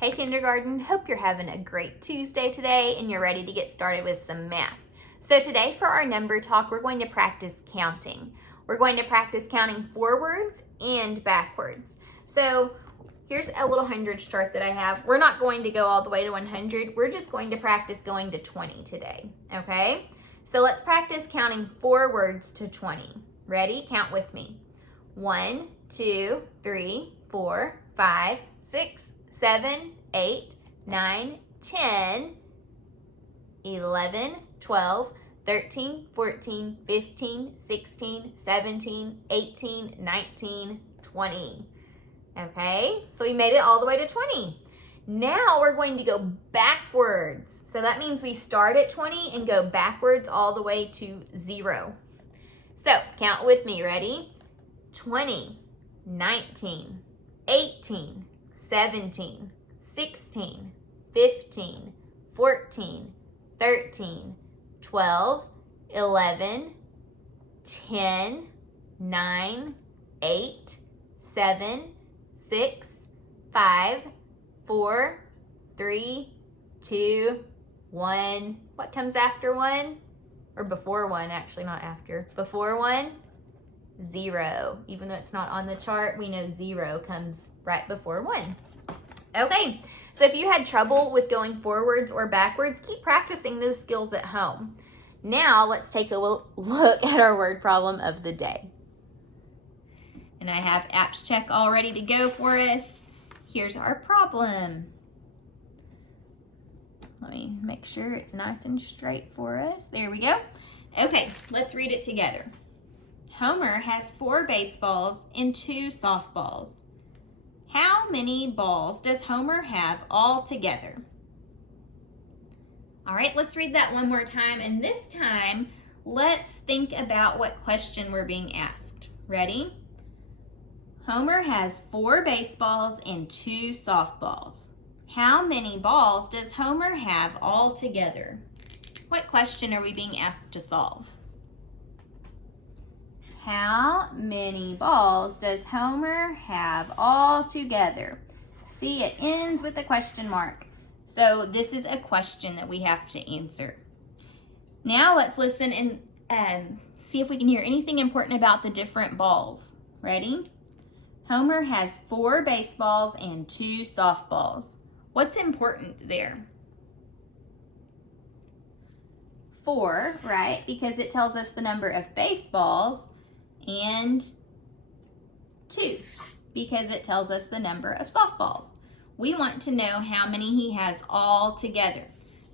Hey kindergarten, hope you're having a great Tuesday today and you're ready to get started with some math. So today for our number talk, we're going to practice counting. We're going to practice counting forwards and backwards. So here's a little hundreds chart that I have. We're not going to go all the way to 100. We're just going to practice going to 20 today, okay? So let's practice counting forwards to 20. Ready? Count with me. 1, 2, 3, 4, 5, 6, 7, 8, 9, 10, 11, 12, 13, 14, 15, 16, 17, 18, 19, 20. Okay, so we made it all the way to 20. Now we're going to go backwards. So that means we start at 20 and go backwards all the way to 0. So count with me, ready? 20, 19, 18, 17, 16, 15, 14, 13, 12, 11, 10, 9, 8, 7, 6, 5, 4, 3, 2, 1. What comes after 1? Or before 1, actually, not after. Before 1? 0. Even though it's not on the chart, we know 0 comes right before 1. Okay, so if you had trouble with going forwards or backwards, keep practicing those skills at home. Now let's take a look at our word problem of the day. And I have Apps Check all ready to go for us. Here's our problem. Let me make sure it's nice and straight for us. There we go. Okay, let's read it together. Homer has 4 baseballs and 2 softballs. How many balls does Homer have all together? All right, let's read that one more time. And this time, let's think about what question we're being asked. Ready? Homer has 4 baseballs and 2 softballs. How many balls does Homer have all together? What question are we being asked to solve? How many balls does Homer have all together? See, it ends with a question mark. So this is a question that we have to answer. Now let's listen and see if we can hear anything important about the different balls. Ready? Homer has 4 baseballs and 2 softballs. What's important there? 4, right? Because it tells us the number of baseballs. And 2, because it tells us the number of softballs. We want to know how many he has all together.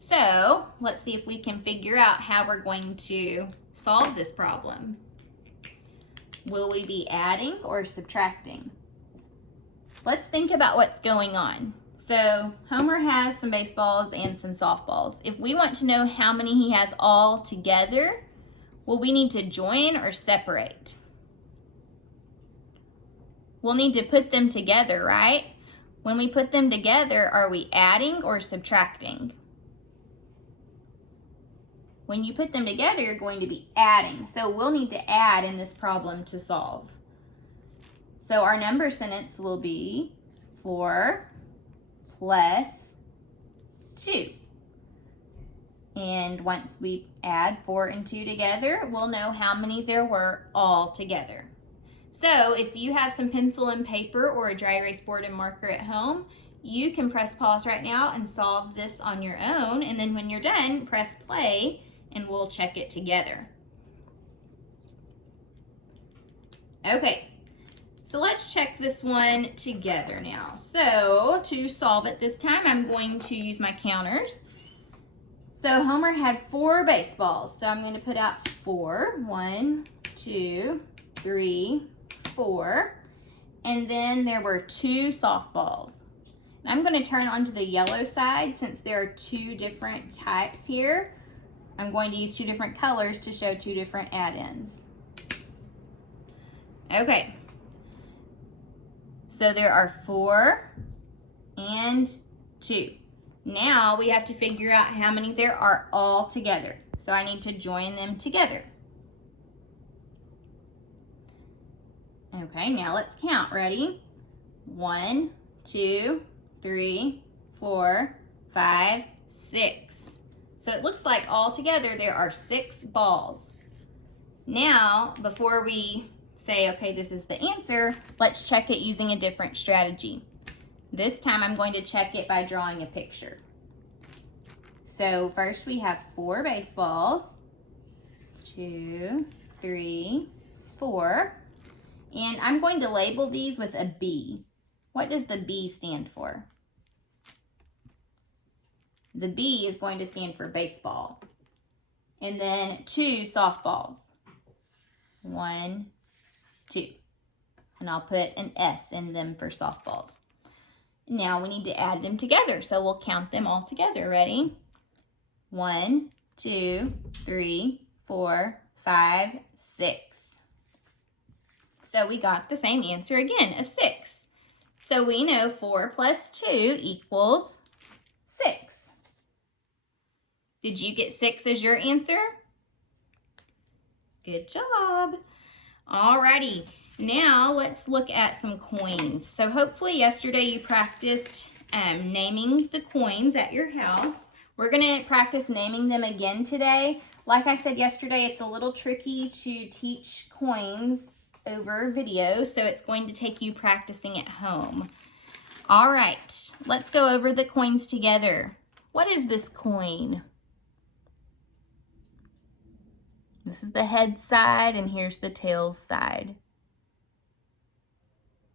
So let's see if we can figure out how we're going to solve this problem. Will we be adding or subtracting? Let's think about what's going on. So Homer has some baseballs and some softballs. If we want to know how many he has all together, will we need to join or separate? We'll need to put them together, right? When we put them together, are we adding or subtracting? When you put them together, you're going to be adding. So we'll need to add in this problem to solve. So our number sentence will be 4 plus 2. And once we add 4 and 2 together, we'll know how many there were all together. So if you have some pencil and paper or a dry erase board and marker at home, you can press pause right now and solve this on your own. And then when you're done, press play and we'll check it together. Okay, so let's check this one together now. So to solve it this time, I'm going to use my counters. So Homer had 4 baseballs. So I'm going to put out 4. 1, 2, 3, 4. And then there were 2 softballs. And I'm going to turn onto the yellow side since there are 2 different types here. I'm going to use 2 different colors to show 2 different add-ins. Okay. So there are 4 and 2. Now we have to figure out how many there are all together. So I need to join them together. Okay, now let's count. Ready? 1, 2, 3, 4, 5, 6. So it looks like altogether there are 6 balls. Now, before we say, okay, this is the answer, let's check it using a different strategy. This time I'm going to check it by drawing a picture. So first we have 4 baseballs. 2, 3, 4. And I'm going to label these with a B. What does the B stand for? The B is going to stand for baseball. And then 2 softballs. 1, 2. And I'll put an S in them for softballs. Now we need to add them together, so we'll count them all together. Ready? 1, 2, 3, 4, 5, 6. So we got the same answer again of 6. So we know 4 plus 2 equals 6. Did you get 6 as your answer? Good job. Alrighty, now let's look at some coins. So hopefully yesterday you practiced naming the coins at your house. We're going to practice naming them again today. Like I said yesterday, it's a little tricky to teach coins over video, so it's going to take you practicing at home. All right, let's go over the coins together. What is this coin? This is the head side, and here's the tails side.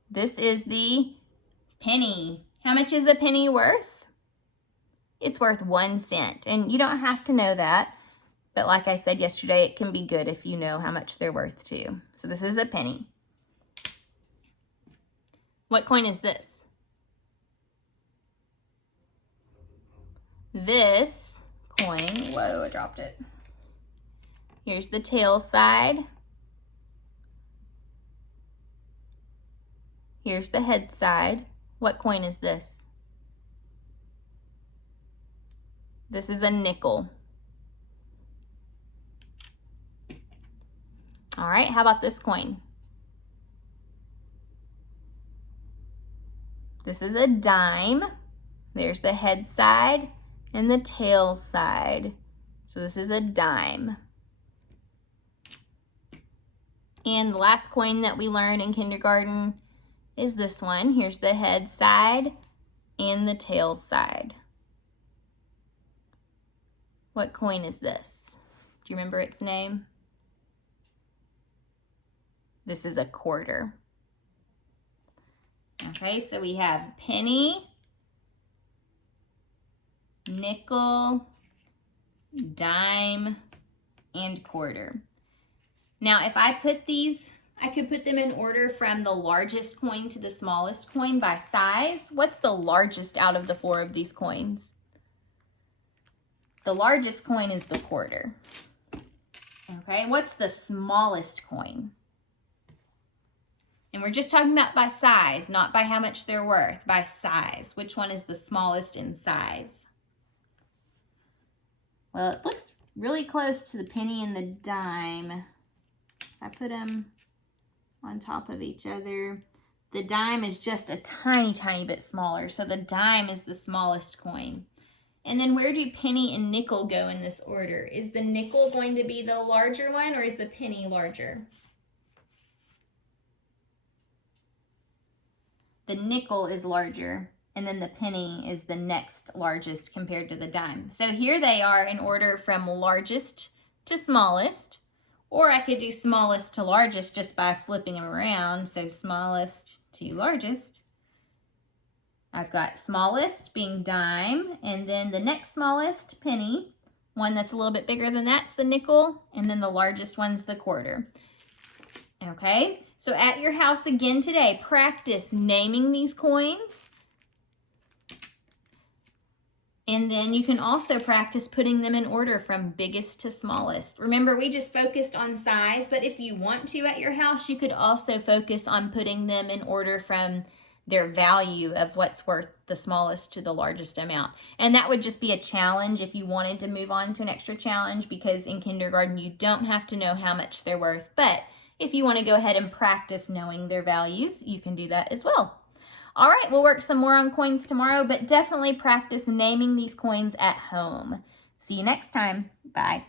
This is the penny. How much is a penny worth? It's worth 1 cent, and you don't have to know that. But like I said yesterday, it can be good if you know how much they're worth too. So this is a penny. What coin is this? This coin, whoa, I dropped it. Here's the tail side. Here's the head side. What coin is this? This is a nickel. All right, how about this coin? This is a dime. There's the head side and the tail side. So this is a dime. And the last coin that we learned in kindergarten is this one. Here's the head side and the tail side. What coin is this? Do you remember its name? This is a quarter. Okay, so we have penny, nickel, dime, and quarter. Now, if I put these, I could put them in order from the largest coin to the smallest coin by size. What's the largest out of the 4 of these coins? The largest coin is the quarter. Okay, what's the smallest coin? And we're just talking about by size, not by how much they're worth, by size. Which one is the smallest in size? Well, it looks really close to the penny and the dime. I put them on top of each other. The dime is just a tiny, tiny bit smaller. So the dime is the smallest coin. And then where do penny and nickel go in this order? Is the nickel going to be the larger one, or is the penny larger? The nickel is larger, and then the penny is the next largest compared to the dime. So here they are in order from largest to smallest, or I could do smallest to largest just by flipping them around. So smallest to largest. I've got smallest being dime, and then the next smallest, penny. One that's a little bit bigger than that's the nickel, and then the largest one's the quarter. Okay, so at your house again today, practice naming these coins. And then you can also practice putting them in order from biggest to smallest. Remember, we just focused on size, but if you want to at your house, you could also focus on putting them in order from their value of what's worth the smallest to the largest amount. And that would just be a challenge if you wanted to move on to an extra challenge, because in kindergarten, you don't have to know how much they're worth. But if you want to go ahead and practice knowing their values, you can do that as well. All right, we'll work some more on coins tomorrow, but definitely practice naming these coins at home. See you next time. Bye.